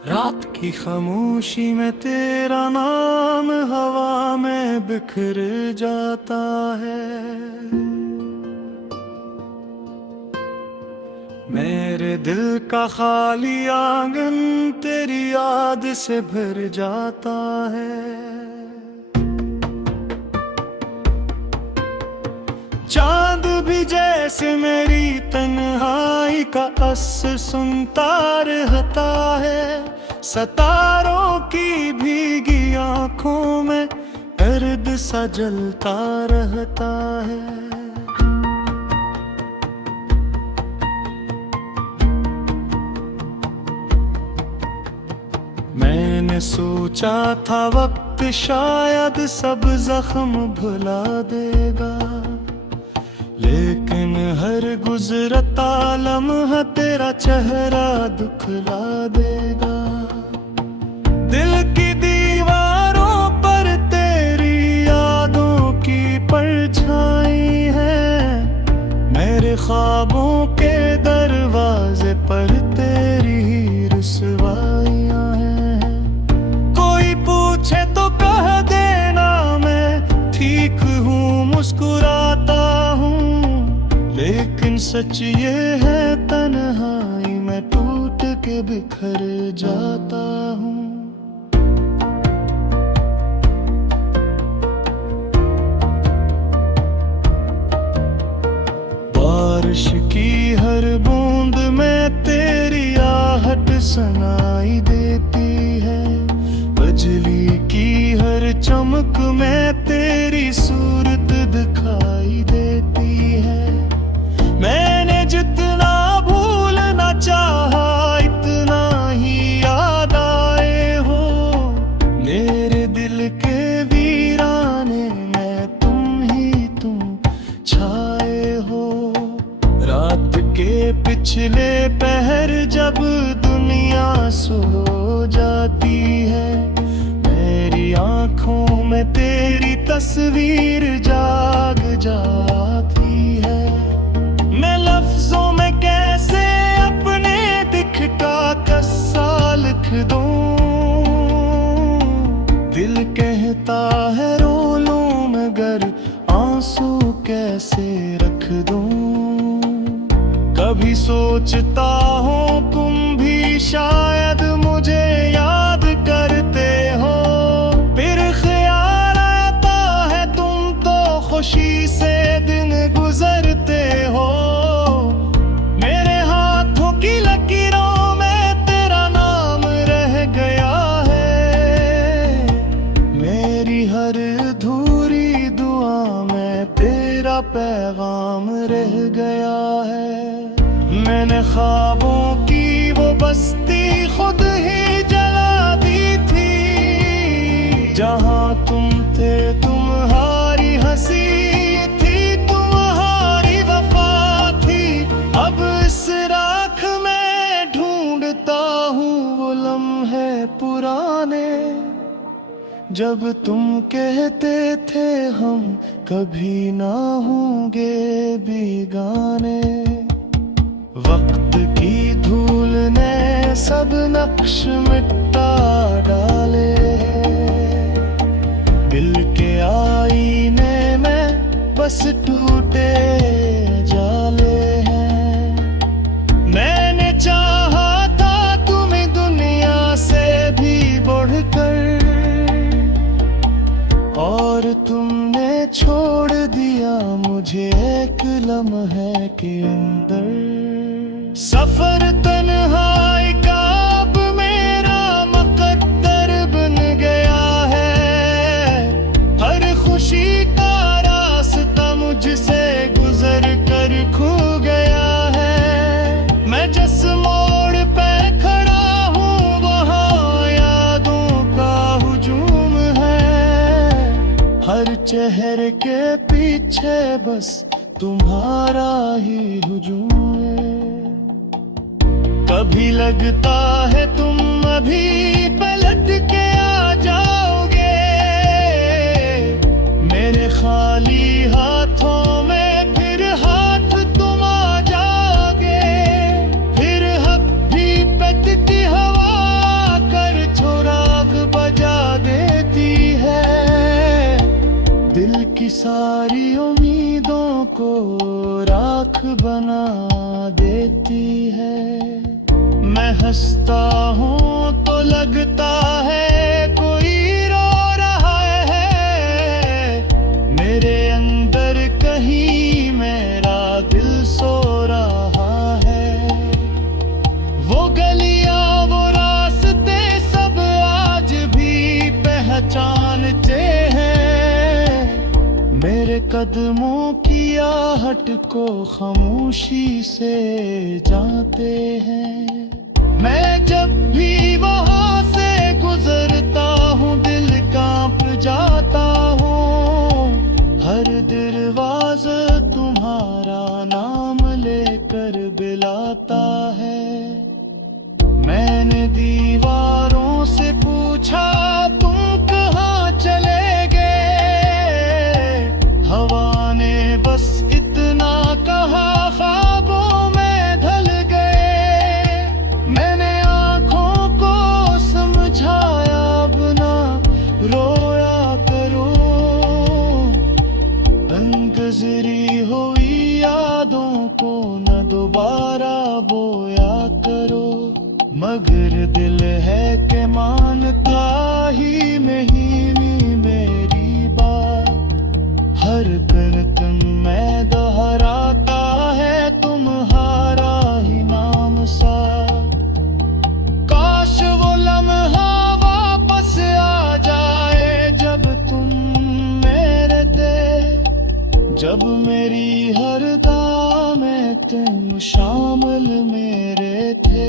रात की खामोशी में तेरा नाम हवा में बिखर जाता है। मेरे दिल का खाली आंगन तेरी याद से भर जाता है। चांद भी जैसे मेरी तन्हाई का असर सुनता रहता है। सितारों की भीगी आंखों में दर्द सा जलता रहता है। मैंने सोचा था वक्त शायद सब जख्म भुला देगा, लेकिन हर गुजरता लम्हा तेरा चेहरा दुखला देगा। दिल की दीवारों पर तेरी यादों की परछाई है। मेरे ख्वाबों के दरवाजे पर तेरी ही रुसवाइयां हैं। कोई पूछे तो कह देना मैं ठीक हूँ, मुस्कुराता हूँ, लेकिन सच ये है तन्हाई में टूट के बिखर जाता हूँ। बारिश की हर बूंद में तेरी आहट सुनाई देती है। बिजली की हर चमक में तेरी सूरत दिखाई देती है। मैंने जितना भूलना चाहा इतना ही याद आए हो। मेरे दिल के वीराने में तुम छाए हो। रात के पिछले पहर जब दुनिया सो जाती है, मेरी आंखों में तेरी तस्वीर जाग जाती है। मैं लफ्जों में कैसे अपने दिख का किस्सा लिख दूं। दिल कहता है रो लूं मगर आंसू कैसे रख दूं। कभी सोचता हूँ तुम भी शायद मुझे याद करते हो। फिर ख्याल आता है तुम तो खुशी से दिन गुजरते हो। मेरे हाथों की लकीरों में तेरा नाम रह गया है। मेरी हर अधूरी दुआ में तेरा पैगाम रह गया है। मैंने ख्वाबों की वो बस्ती खुद ही जला दी थी। जहाँ तुम थे तुम्हारी हंसी थी, तुम्हारी वफा थी। अब इस राख में ढूंढता हूँ वो लम्हे पुराने, जब तुम कहते थे हम कभी ना होंगे बिगाने। वक्त की धूल ने सब नक्श मिटा डाले। दिल के आईने में बस टूटे जाले हैं। मैंने चाहा था तुम्हें दुनिया से भी बढ़कर, और तुमने छोड़ दिया मुझे एक लम्हे के अंदर। सफर तन्हाई का अब मेरा मुकद्दर बन गया है। हर खुशी का रास्ता मुझसे गुजर कर खो गया है। मैं जिस मोड़ पे खड़ा हूँ वहाँ यादों का हुजूम है। हर चेहरे के पीछे बस तुम्हारा ही हुजूम है। कभी लगता है तुम अभी पलट के आ जाओगे। मेरे खाली हाथों में फिर हाथ तुम आ जाओगे। फिर भी पतती हवा की सारी उम्मीदों को राख बना देती है। मैं हंसता हूँ तो लगता है कोई रो रहा है। मेरे अंदर कहीं मेरा दिल सो रहा है। वो गलियां वो रास्ते सब आज भी पहचानते हैं। मेरे कदमों की आहट को खामोशी से जानते हैं। मैं जब भी वहां से गुजरता हूँ दिल कांप जाता हूँ। हर दरवाज़ा तुम्हारा नाम लेकर बुलाता है। मैंने दीवारों से पूछा तुम कहाँ चले गए। हवा ने बस इतना कहा ख्वाबों में ढल गए। मैंने आँखों को समझाया अब ना रोया करो। रंगज़री हुई यादों को न दोबारा बोया करो। मगर दिल है कि मानता ही नहीं मेरी बात। हर करतन में दोहराता है तुम्हारा ही नाम सा। काश वो लम्हा वापस आ जाए जब तुम मेरे थे। जब मेरी हर दुआ में तुम शामिल मेरे थे।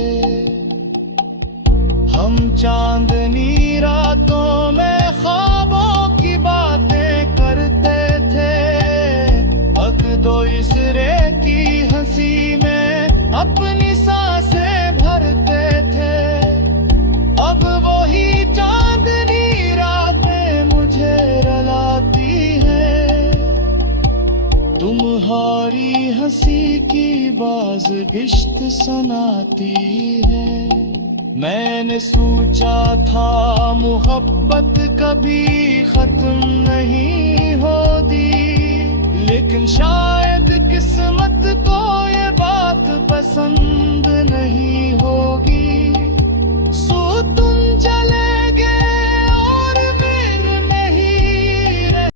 हम चांदनी रातों में ख्वाबों की बातें करते थे। अग दो इसरे की हंसी में अपनी सांसें भरते थे। अब वही चांदनी रातें मुझे रुलाती हैं। तुम्हारी हंसी की बाज़गिश्त सुनाती है। मैंने सोचा था मोहब्बत कभी खत्म नहीं